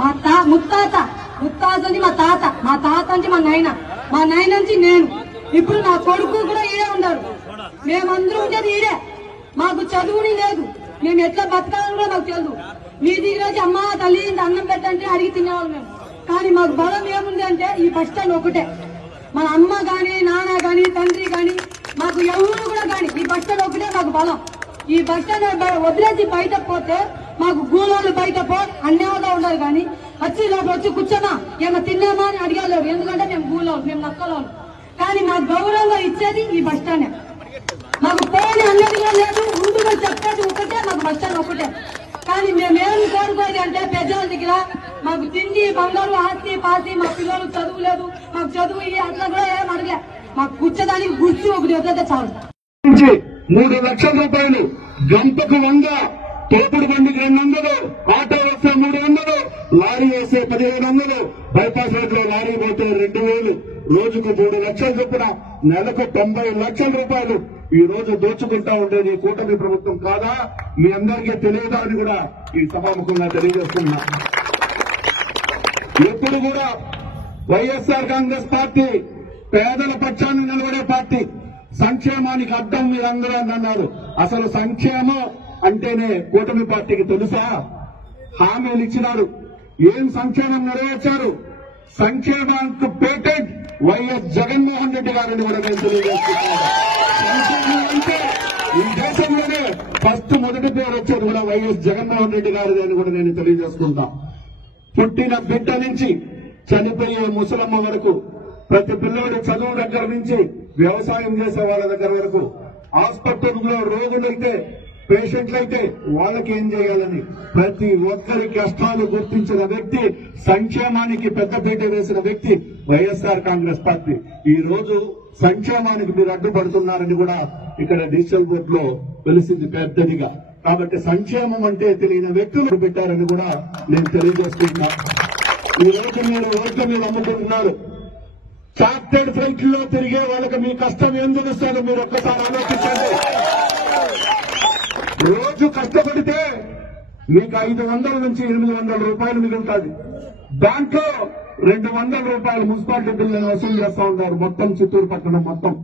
ముత్తాత నుంచి మా తాత నుంచి మా నాయన నుంచి నేను, ఇప్పుడు నా కొడుకు కూడా ఈడే ఉన్నారు. మేమందరూ ఉండేది ఈడే. మాకు చదువుని లేదు, మేము ఎట్లా బతకాలని కూడా మాకు తెలుసు. మీ దగ్గర వచ్చి అమ్మ తల్లి అన్నం పెట్టంటే అడిగి తినేవాళ్ళు మేము. కానీ మాకు బలం ఏముంది అంటే ఈ బస్ స్టాండ్ ఒకటే. మన అమ్మ గాని నాన్న గాని తండ్రి గాని మాకు ఎవరు కూడా గాని ఈ బస్ స్టాండ్ ఒకటే మాకు బలం. ఈ బస్ స్టాండ్ వదిలేసి బయట పోతే మాకు గూలోళ్ళు బయట అన్నేవాళ్ళ ఉండరు. కానీ వచ్చి లోపల వచ్చి కూర్చోమా ఏమో తిన్నామా అని అడగలేరు. ఎందుకంటే మేము గూలోళ్ళు, మేము నక్కలోళ్ళు. కానీ మాకు గౌరవంగా ఇచ్చేది ఈ బస్ స్టాండ్. మాకు పోని అన్నది కూడా లేదు, ముందుగా చెప్పేది ఒకటే, మాకు బస్ స్టాండ్ ఒకటే. కానీ మేమేమి కోరుకోది అంటే పెద్దల దగ్గర మాకు తిండి బంగారు ఆస్తి పాస్తి, మా పిల్లలు చదువు లేదు, మాకు చదువు అట్లా కూడా ఏం అడగలే. మాకు కూర్చోడానికి గుర్తు ఒకటి వద్ద చాలు. 3 లక్షల రూపాయలు, గంటకు 100, తోపుడు బండికి 200, ఆటో వస్తే 300, లారీ వస్తే 1500, బైపాస్ రోడ్ లో లారీ పోతే 2000, రోజుకు 3 లక్షల చొప్పున నెలకు 90 లక్షల రూపాయలు ఈ రోజు దోచుకుంటా ఉండేది కూటమి ప్రభుత్వం కాదా? మీ అందరికీ తెలియదా అని కూడా ఈ సభాముఖంగా తెలియజేస్తున్నా. ఎప్పుడు కూడా వైఎస్ఆర్ కాంగ్రెస్ పార్టీ పేదల పక్షాన్ని నిలబడే పార్టీ. సంక్షేమానికి అర్థం మీరందరూ అన్నారు. అసలు సంక్షేమం అంటేనే కూటమి పార్టీకి తెలుసా? హామీలు ఇచ్చినారు, ఏం సంక్షేమం నెరవేర్చారు? సంక్షేమానికి పేటెంట్ వైఎస్ జగన్మోహన్ రెడ్డి గారిని కూడా నేను తెలియజేస్తున్నాను. సంక్షేమం అంటే ఈ దేశంలోనే మొదటి పేరు వచ్చేది కూడా వైఎస్ జగన్మోహన్ రెడ్డి గారిది అని కూడా నేను తెలియజేసుకుంటా. పుట్టిన బిడ్డ నుంచి చనిపోయే ముసలమ్మ వరకు, ప్రతి పిల్లడి చదువు దగ్గర నుంచి వ్యవసాయం చేసే వాళ్ళ దగ్గర వరకు, ఆసుపత్రుల్లో రోగులైతే పేషెంట్లయితే వాళ్ళకి ఏం చేయాలని ప్రతి ఒక్కరి కష్టాలు గుర్తించిన వ్యక్తి, సంక్షేమానికి పెద్దపీట వేసిన వ్యక్తి వైఎస్ఆర్ కాంగ్రెస్ పార్టీ. ఈ రోజు సంక్షేమానికి మీరు అడ్డుపడుతున్నారని కూడా ఇక్కడ డిజిటల్ బోర్డు లో వెలిసింది పెద్దదిగా. కాబట్టి సంక్షేమం అంటే తెలియని వ్యక్తులు పెట్టారని కూడా నేను తెలియజేస్తున్నా. ఈ రోజు మీరు ఓట్ల మీద అమ్ముకుంటున్నారు. చార్టెడ్ ఫ్లైట్లో తిరిగే వాళ్ళకి మీ కష్టం ఏం తెలుస్తుందో మీరు ఒక్కసారి ఆలోచించండి. రోజు కష్టపడితే మీకు 500 నుంచి 800 రూపాయలు మిగులుతుంది. దాంట్లో 200 రూపాయలు మున్సిపాలిటీ బిల్లులను వసూలు చేస్తా ఉంటారు. మొత్తం చిత్తూరు పట్టణం మొత్తం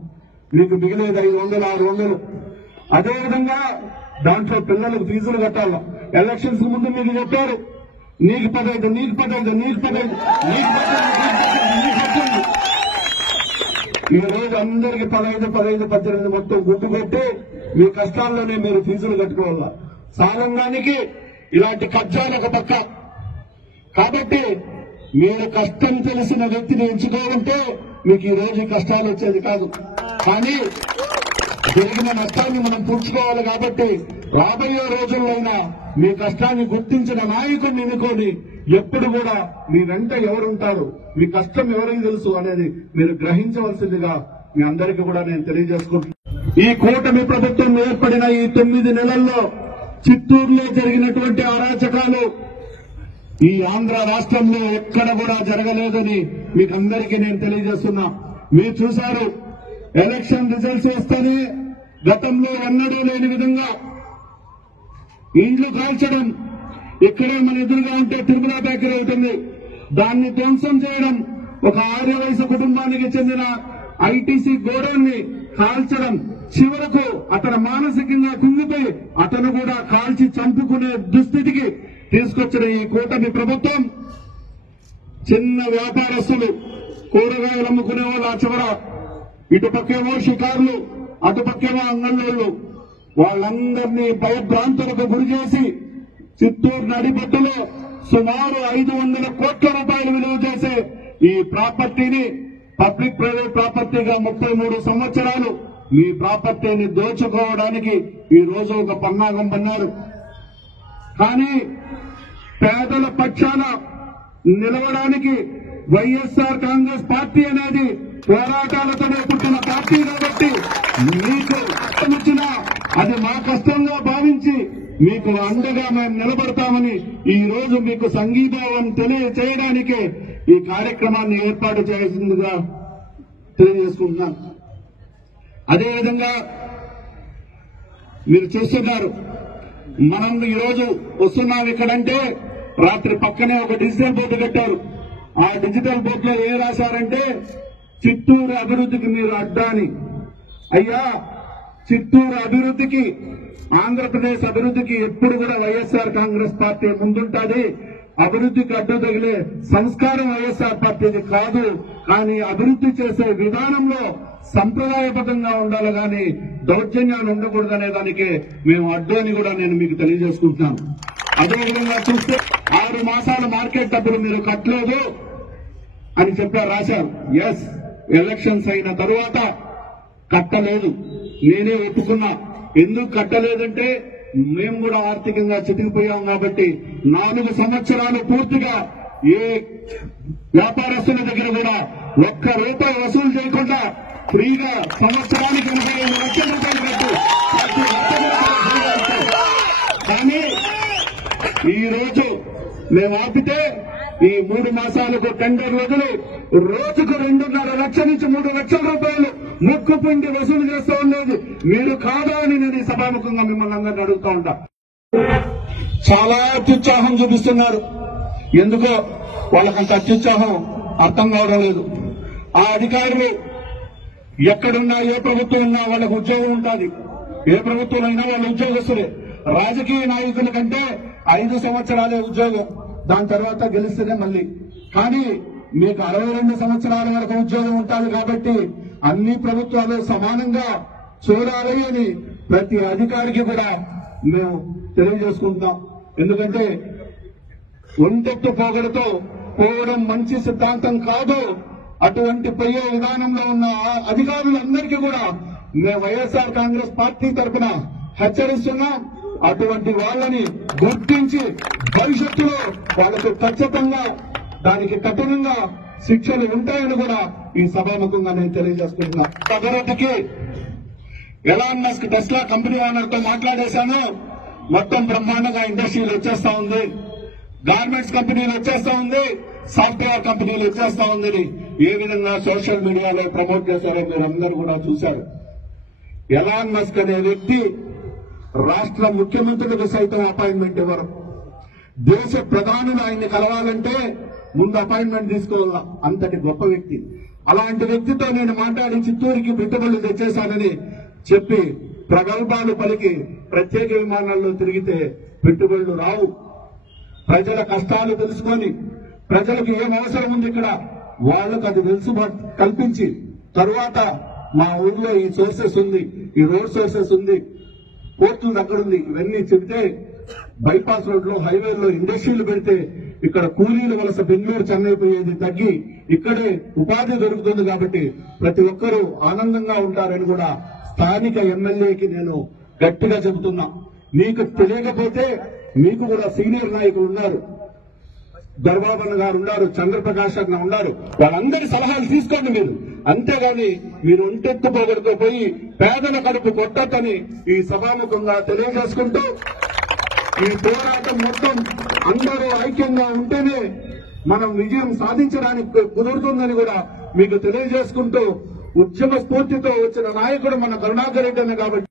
మీకు మిగిలేదు 500, 600. అదేవిధంగా దాంట్లో పిల్లలకు ఫీజులు కట్టాలి. ఎలక్షన్స్ ముందు మీకు చెప్పారు, నీకు 15, నీకు 15, నీకు 15, నీకు 15, నీకు 15. ఈ రోజు అందరికి 15, 18 మొత్తం గుడ్డు కొట్టి మీ కష్టాల్లోనే మీరు ఫీజులు కట్టుకోవాలా. సాలంగానికి ఇలాంటి కబ్జాలకు పక్క. కాబట్టి మీరు కష్టం తెలిసిన వ్యక్తిని ఎంచుకోవాలంటే మీకు ఈ రోజు కష్టాలు వచ్చేది కాదు. కానీ జరిగిన నష్టాన్ని మనం పూడ్చుకోవాలి. కాబట్టి రాబోయే రోజుల్లోనైనా మీ కష్టాన్ని గుర్తించిన నాయకుడిని ఎన్నుకొని ఎప్పుడు కూడా మీ వెంట ఎవరుంటారు, మీ కష్టం ఎవరికి తెలుసు అనేది మీరు గ్రహించవలసిందిగా మీ అందరికీ కూడా నేను తెలియజేసుకుంటున్నాను. ఈ కూటమి ప్రభుత్వం ఏర్పడిన ఈ 9 నెలల్లో చిత్తూరులో జరిగినటువంటి అరాచకాలు ఈ ఆంధ్ర రాష్ట్రంలో ఎక్కడ కూడా జరగలేదని మీకు అందరికీ నేను తెలియజేస్తున్నా. మీరు చూశారు, ఎలక్షన్ రిజల్ట్స్ వస్తేనే గతంలో ఎన్నడూ లేని విధంగా ఇండ్లు కాల్చడం, ఇక్కడే మన ఎదురుగా ఉంటే తిరుమల బేకరీ అవుతుంది, దాన్ని ధ్వంసం చేయడం, ఒక ఆర్యవైశ్య కుటుంబానికి చెందిన ఐటీసీ గోడౌన్ని కాల్చడం, చివరకు అతను మానసికంగా కుంగిపోయి అతను కూడా కాల్చి చంపుకునే దుస్థితికి తీసుకొచ్చిన ఈ కూటమి ప్రభుత్వం చిన్న వ్యాపారస్తులు, కూరగాయలు అమ్ముకునే వాళ్ళు, ఆ చివర ఇటుపక్కేమో షికారులు, అటుపక్కేమో అంగళ్ళోళ్ళు, వాళ్ళందరినీ భయభ్రాంతులకు గురి చేసి చిత్తూరు నడిబొట్టులో సుమారు 500 కోట్ల రూపాయలు విలువ చేసే ఈ ప్రాపర్టీని పబ్లిక్ ప్రైవేట్ ప్రాపర్టీగా 33 సంవత్సరాలు మీ ప్రాపర్టీని దోచుకోవడానికి ఈ రోజు ఒక పన్నాగం పన్నారు. కానీ పేదల పక్షాన నిలవడానికి వైఎస్ఆర్ కాంగ్రెస్ పార్టీ అనేది పోరాటాలతోనే పుట్టిన పార్టీ కాబట్టి మీకు కష్టం వచ్చినా అది మా కష్టంగా భావించి మీకు అండగా మేము నిలబడతామని ఈ రోజు మీకు సంఘీభావం తెలియజేయడానికే ఈ కార్యక్రమాన్ని ఏర్పాటు చేయాల్సిందిగా తెలియజేసుకుంటున్నాను. అదేవిధంగా మీరు చూస్తున్నారు, మనం ఈరోజు వస్తున్నాం ఇక్కడంటే రాత్రి పక్కనే ఒక డిజిటల్ బోర్డు కట్టారు. ఆ డిజిటల్ బోర్డులో ఏం రాశారంటే చిత్తూరు అభివృద్ధికి మీరు అడ్డాని. అయ్యా, చిత్తూరు అభివృద్ధికి, ఆంధ్రప్రదేశ్ అభివృద్ధికి ఎప్పుడు కూడా వైఎస్ఆర్ కాంగ్రెస్ పార్టీ ముందుంటుంది. అభివృద్ధికి అడ్డు తగిలే సంస్కారం వైఎస్ఆర్ పార్టీది కాదు. కానీ అభివృద్ధి చేసే విధానంలో సంప్రదాయబద్ధంగా ఉండాలి కానీ దౌర్జన్యాలు ఉండకూడదనే దానికి మేము అడ్డు అని కూడా నేను మీకు తెలియజేసుకుంటున్నాను. అదేవిధంగా చూస్తే 6 మాసాల మార్కెట్ డబ్బులు మీరు కట్టలేదు అని చెప్పారు, రాశారు. ఎస్, ఎలక్షన్స్ అయిన తరువాత కట్టలేదు, నేనే ఒప్పుకున్నా. ఎందుకు కట్టలేదంటే మేము కూడా ఆర్థికంగా చితికిపోయాం కాబట్టి 4 సంవత్సరాలు పూర్తిగా ఏ వ్యాపారస్తుల దగ్గర కూడా ₹1 వసూలు చేయకుండా ఫ్రీగా సంవత్సరానికి 35 లక్షల రూపాయలు కట్టు. కానీ ఈ రోజు మేము ఆపితే ఈ 3 మాసాలకు టెండర్ వదులు రోజుకు 2.5 లక్షల నుంచి 3 లక్షల రూపాయలు ముక్కుపిండి వసూలు చేస్తూ ఉండేది మీరు కాదా అని నేను ఈ సభాముఖంగా మిమ్మల్ని అందరినీ అడుగుతా ఉంటా. చాలా అత్యుత్సాహం చూపిస్తున్నారు. ఎందుకో వాళ్ళకంత అత్యుత్సాహం అర్థం కావడం లేదు. ఆ అధికారులు ఎక్కడున్నా, ఏ ప్రభుత్వం ఉన్నా వాళ్ళకు ఉద్యోగం ఉంటుంది. ఏ ప్రభుత్వంలో అయినా వాళ్ళ ఉద్యోగస్తులే. రాజకీయ నాయకుల కంటే 5 సంవత్సరాలే ఉద్యోగం, దాని తర్వాత గెలిస్తేనే మళ్ళీ. కానీ మీకు 62 సంవత్సరాల వరకు ఉద్యోగం ఉంటుంది కాబట్టి అన్ని ప్రభుత్వాలు సమానంగా చూడాలి అని ప్రతి అధికారికి కూడా మేము తెలియజేసుకుంటాం. ఎందుకంటే ఒంటెత్తు పోగడతో పోవడం మంచి సిద్ధాంతం కాదు. అటువంటి పోయే విధానంలో ఉన్న అధికారులందరికీ కూడా మేము వైఎస్ఆర్ కాంగ్రెస్ పార్టీ తరఫున హెచ్చరిస్తున్నాం. అటువంటి వాళ్ళని గుర్తించి భవిష్యత్తులో వాళ్ళకు ఖచ్చితంగా దానికి కఠినంగా శిక్షలు ఉంటాయని కూడా ఈ సభాముఖంగా నేను తెలియజేసుకుంటున్నా. అభివృద్ధికి ఎలాన్ మస్క్ టెస్లా కంపెనీ ఓనర్తో మాట్లాడేశాను. మొత్తం బ్రహ్మాండంగా ఇండస్ట్రీలు వచ్చేస్తా ఉంది, గార్మెంట్స్ కంపెనీలు వచ్చేస్తా ఉంది, సాఫ్ట్వేర్ కంపెనీలు వచ్చేస్తా ఉందని ఏ విధంగా సోషల్ మీడియాలో ప్రమోట్ చేశారో మీరందరూ కూడా చూశారు. ఎలాన్ మస్క్ అనే వ్యక్తి రాష్ట్ర ముఖ్యమంత్రులకు సైతం అపాయింట్మెంట్ ఇవ్వరు. దేశ ప్రధానులు ఆయన్ని కలవాలంటే ముందు అపాయింట్మెంట్ తీసుకోవాలా, అంతటి గొప్ప వ్యక్తి. అలాంటి వ్యక్తితో నేను మాట్లాడి చిత్తూరుకి పెట్టుబడులు తెచ్చేశానని చెప్పి ప్రగల్భాలు పలికి ప్రత్యేక విమానాల్లో తిరిగితే పెట్టుబడులు రావు. ప్రజల కష్టాలు తెలుసుకొని ప్రజలకు ఏం అవసరం ఉంది ఇక్కడ వాళ్ళకు అది వెలుసుబాటు కల్పించి తరువాత మా ఊర్లో ఈ సోర్సెస్ ఉంది, ఈ రోడ్ సోర్సెస్ ఉంది, పోర్టుల దగ్గర ఉంది, ఇవన్నీ చెబితే బైపాస్ రోడ్ లో, హైవేల్లో ఇండస్ట్రీలు పెడితే ఇక్కడ కూలీల వలస బెంగళూరు, చెన్నై పోయేది తగ్గి ఇక్కడే ఉపాధి దొరుకుతుంది. కాబట్టి ప్రతి ఒక్కరూ ఆనందంగా ఉంటారని కూడా స్థానిక ఎమ్మెల్యేకి నేను గట్టిగా చెబుతున్నా. మీకు తెలియకపోతే మీకు కూడా సీనియర్ నాయకులు ఉన్నారు, దర్బాబన్న గారు ఉన్నారు, చంద్రప్రకాష్ అన్న ఉన్నారు, వాళ్ళందరి సలహాలు తీసుకోండి మీరు. అంతేగాని మీరు ఒంటెత్తు పోగొడుతూ పోయి పేదల కడుపు కొట్టొద్దని ఈ సభాముఖంగా తెలియజేసుకుంటూ ఈ పోరాటం మొత్తం అందరూ ఐక్యంగా ఉంటేనే మనం విజయం సాధించడానికి కుదురుతుందని కూడా మీకు తెలియజేసుకుంటూ ఉద్యమ స్ఫూర్తితో వచ్చిన నాయకుడు మన కరుణాకర్ రెడ్డి అన్న కాబట్టి